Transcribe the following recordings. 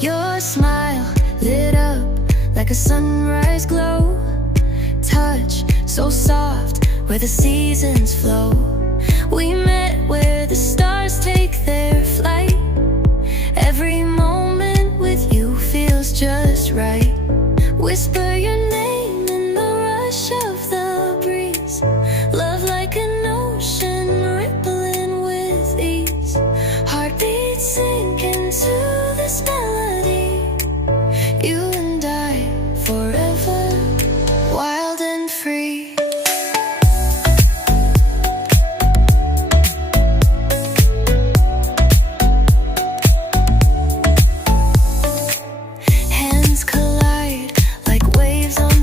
Your smile lit up like a sunrise glow. Touch so soft where the seasons flow. We met where the stars take their flight. Every moment with you feels just right. Whisper your name in the rush of the breeze. Love like an ocean rippling with ease. Heartbeats sink into this melody. You and I forever, wild and free. Hands collide like waves on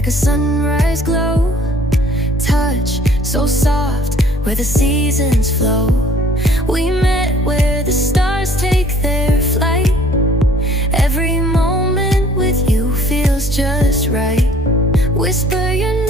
like a sunrise glow. Touch so soft, where the seasons flow. We met where the stars take their flight. Every moment with you feels just right. Whisper your name